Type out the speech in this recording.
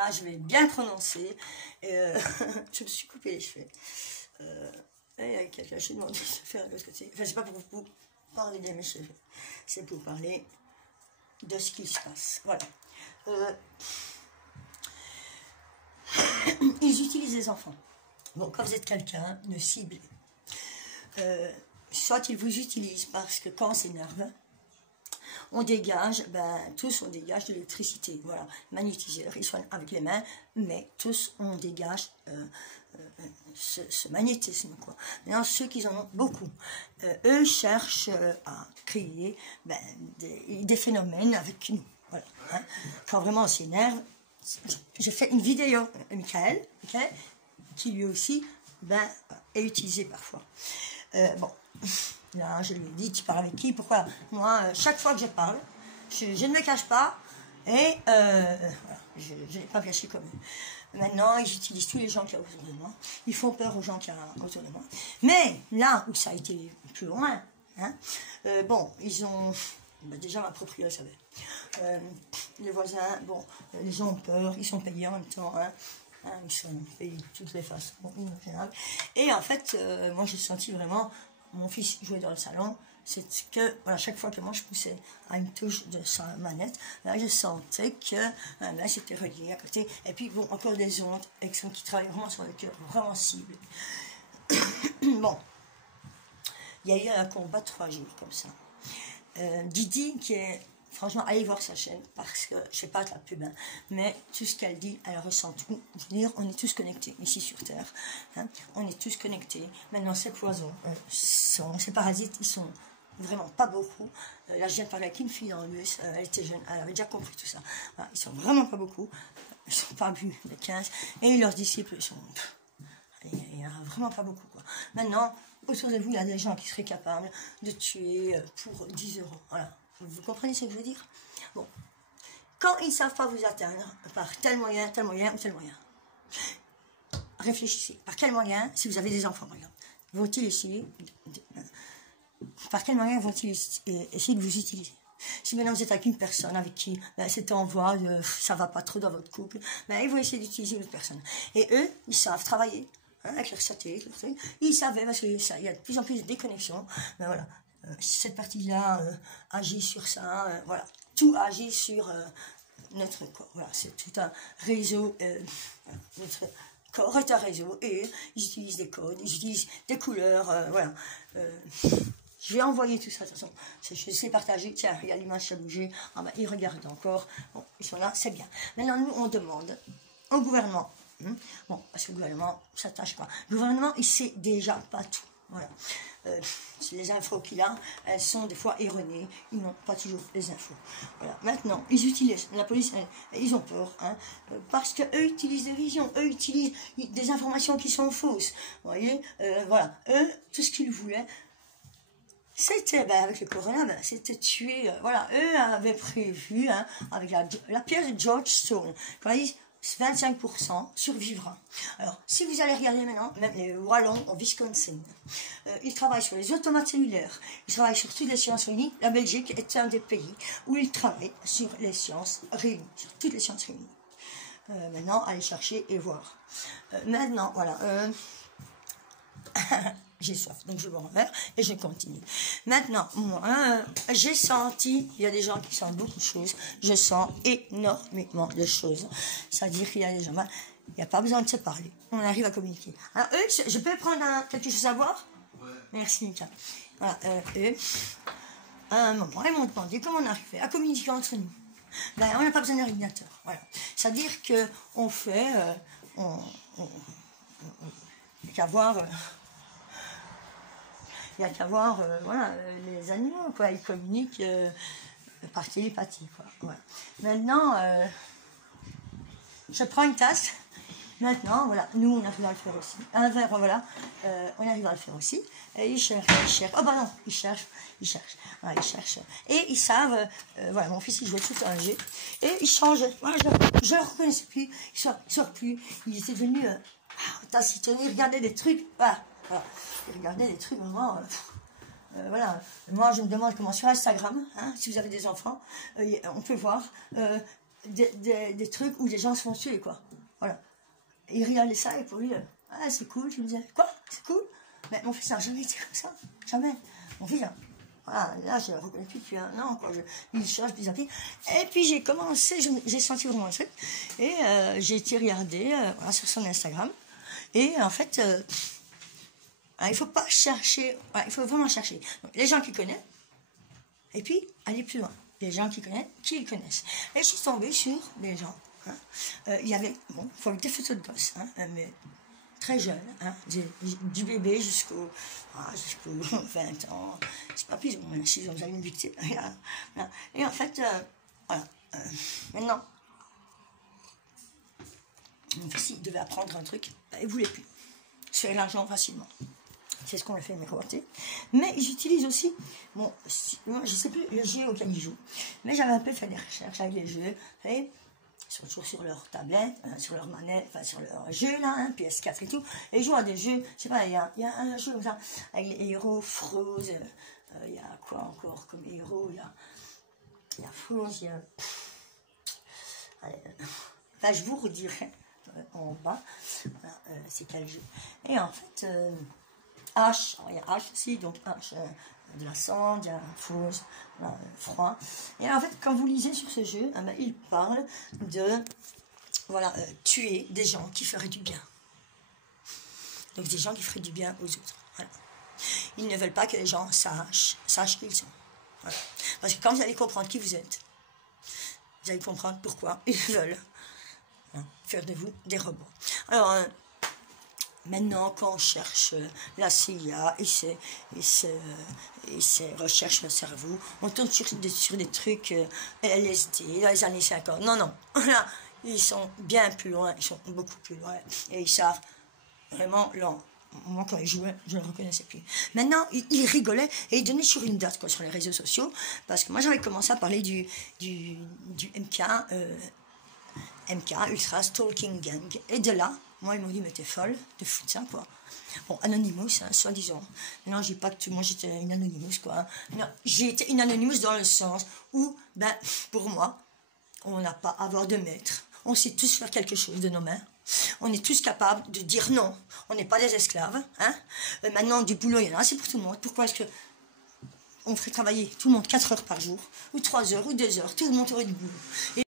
là, je vais bien prononcer. Je me suis coupé les cheveux. Et il y a quelqu'un qui m'a demandé de faire de l'autre côté. Enfin, c'est pas pour vous parler de mes cheveux. C'est pour parler de ce qui se passe. Voilà. Ils utilisent les enfants. Bon, quand vous êtes quelqu'un de ciblé, soit ils vous utilisent parce que quand on s'énerve, on dégage, tous on dégage de l'électricité, voilà, magnétiseur, ils soignent avec les mains, mais tous on dégage ce magnétisme, quoi. Maintenant, ceux qui en ont beaucoup, eux cherchent à créer des phénomènes avec nous, voilà, hein. Quand vraiment on s'énerve, j'ai fait une vidéo, Michael, qui lui aussi est utilisé parfois. Bon, là je lui ai dit, tu parles avec qui? Pourquoi? Moi, chaque fois que je parle, je ne me cache pas, et voilà, je n'ai pas caché comme eux. Maintenant, ils utilisent tous les gens qui y a autour de moi, ils font peur aux gens qui y a autour de moi. Mais là où ça a été plus loin, hein, bon, ils ont... déjà ma propriétaire savait. Les voisins, bon, les gens ont peur, ils sont payés en même temps, hein. Ils sont payés de toutes les façons, et en fait, moi j'ai senti vraiment, mon fils jouait dans le salon, c'est que, voilà, chaque fois que moi je poussais à une touche de sa manette, là je sentais que, là c'était relié à côté, et puis bon, encore des ondes, qui travaillent vraiment sur le cœur, vraiment ciblé. Bon, il y a eu un combat de 3 jours comme ça. Didi, qui est, franchement, allez voir sa chaîne, parce que, je sais pas de la pub, hein, mais tout ce qu'elle dit, elle ressent tout. Je veux dire, on est tous connectés, ici sur Terre, hein, on est tous connectés. Maintenant, ces poisons, ces parasites, ils sont vraiment pas beaucoup. Là, je viens de parler avec une fille dans le bus, elle était jeune, elle avait déjà compris tout ça. Voilà, ils sont vraiment pas beaucoup, ils sont pas plus de 15, et leurs disciples, ils sont... il n'y en a vraiment pas beaucoup, quoi. Maintenant, autour de vous, il y a des gens qui seraient capables de tuer pour 10 €. Voilà. Vous comprenez ce que je veux dire? Bon. Quand ils ne savent pas vous atteindre par tel moyen ou tel moyen, réfléchissez. Par quel moyen, si vous avez des enfants, par exemple, vont-ils essayer par quel moyen vont-ils essayer de vous utiliser? Si maintenant vous êtes avec une personne avec qui c'est en voie, ça va pas trop dans votre couple, ils vont essayer d'utiliser une autre personne. Et eux, ils savent travailler. Hein, avec leur satellite, ils savaient, parce qu'il y a de plus en plus de déconnexions, mais voilà, cette partie-là agit sur ça, voilà, tout agit sur notre corps, voilà, c'est tout un réseau, notre corps est un réseau, et ils utilisent des codes, ils utilisent des couleurs, voilà, je vais envoyer tout ça, de toute façon, je sais partager, tiens, il y a l'image qui a bougé, ils regardent encore, bon, ils sont là, c'est bien. Maintenant, nous, on demande au gouvernement. Bon, parce que le gouvernement ne s'attache pas. Le gouvernement, il sait déjà pas tout. Voilà. Les infos qu'il a, elles sont des fois erronées. Ils n'ont pas toujours les infos. Voilà. Maintenant, ils utilisent, la police, ils ont peur, hein, parce qu'eux utilisent des visions, eux utilisent des informations qui sont fausses. Vous voyez, voilà. Eux, tout ce qu'ils voulaient, c'était, avec le corona, c'était tuer, voilà. Eux avaient prévu, hein, avec la pièce de Georgetown, quand ils 25% survivra. Alors, si vous allez regarder maintenant, même les Wallons en Wisconsin, ils travaillent sur les automates cellulaires, ils travaillent sur toutes les sciences réunies. La Belgique est un des pays où ils travaillent sur les sciences réunies, sur toutes les sciences réunies. Maintenant, allez chercher et voir. Maintenant, voilà. J'ai soif, donc je bois un verre et je continue. Maintenant, moi, j'ai senti, il y a des gens qui sentent beaucoup de choses, je sens énormément de choses. C'est-à-dire qu'il y a des gens, il n'y a pas besoin de se parler, on arrive à communiquer. Alors eux, je peux prendre quelque chose à boire? Ouais. Merci, Mika. Voilà, eux, à un moment, ils m'ont demandé comment on arrivait à communiquer entre nous. On n'a pas besoin d'un ordinateur, voilà. C'est-à-dire qu'on fait, il n'y a qu'à voir... il y a qu'à voir, voilà, les animaux, quoi, ils communiquent par télépathie, quoi, voilà. Maintenant, je prends une tasse, maintenant, voilà, nous, on arrive à le faire aussi, un verre, voilà, on arrive à le faire aussi, et ils cherchent, oh bah non, ils cherchent, voilà, ils cherchent, et ils savent, voilà, mon fils, il jouait tout un jeu, et ils changent, voilà, je le reconnaissais plus, ils sortent plus, ils étaient devenus, tacitons, ils regardaient des trucs, voilà. Voilà. Regardez des trucs vraiment... voilà. Moi, je me demande comment sur Instagram, hein, si vous avez des enfants, on peut voir des trucs où les gens se font tuer, quoi. Voilà. Et il regardait ça, et pour lui, ah, c'est cool, je me disais, quoi, c'est cool? Mais mon fils n'a jamais été comme ça, jamais. Mon fils, voilà, là, je ne le reconnais plus depuis un an, quoi. Il change plus à pied. Et puis, j'ai commencé, j'ai senti vraiment un truc, et j'ai été regarder voilà, sur son Instagram, et en fait, il ne faut pas chercher, il faut vraiment chercher. Donc, les gens qui connaissent, et puis aller plus loin. Les gens qui connaissent, qui ils connaissent. Et je suis tombée sur des gens. Hein. Il y avait, bon, il faut des photos de gosses, hein, mais très jeunes, hein, du bébé jusqu'au 20 ans. C'est pas plus, si vous avez une victime. Et en fait, voilà. Maintenant, mon fils, il devait apprendre un truc, il ne voulait plus. Se faire l'argent facilement. C'est ce qu'on a fait miroiter. Mais ils utilisent aussi, bon, je ne sais plus le jeu auquel ils jouent, mais j'avais un peu fait des recherches avec les jeux, et surtout sur leur tablette, sur leur manette, enfin sur leur jeu là, hein, PS4 et tout, et ils jouent à des jeux, je sais pas, il y a un jeu comme ça, avec les héros, Froze, il y a quoi encore comme héros, il y a Froze, il y a... Allez, enfin, je vous redirai en bas, voilà, c'est quel jeu. Et en fait... H, il y a H aussi, donc H, de la cendre, il y a fausse, froid. Et en fait, quand vous lisez sur ce jeu, il parle de voilà, tuer des gens qui feraient du bien. Donc des gens qui feraient du bien aux autres. Voilà. Ils ne veulent pas que les gens sachent qui ils sont. Voilà. Parce que quand vous allez comprendre qui vous êtes, vous allez comprendre pourquoi ils veulent faire de vous des robots. Alors, maintenant, quand on cherche la CIA et ses recherches le cerveau, on tombe sur des trucs LSD dans les années 50. Non, non. Là, ils sont bien plus loin. Ils sont beaucoup plus loin. Et ils savent vraiment lent. Moi, quand ils jouaient, je ne le reconnaissais plus. Maintenant, ils rigolaient et ils donnaient sur une date quoi, sur les réseaux sociaux. Parce que moi, j'avais commencé à parler du MK, Ultra Stalking Gang. Et de là, moi, ils m'ont dit, mais t'es folle de foutre ça, quoi. Bon, Anonymous, hein, soi-disant. Non, je dis pas que moi, j'étais une Anonymous, quoi. Non, j'ai été une Anonymous dans le sens où, ben, pour moi, on n'a pas à avoir de maître. On sait tous faire quelque chose de nos mains. On est tous capables de dire non. On n'est pas des esclaves. Hein. Maintenant, du boulot, il y en a, c'est pour tout le monde. Pourquoi est-ce que on ferait travailler tout le monde 4 heures par jour, ou 3 heures, ou 2 heures, tout le monde aurait du boulot. Et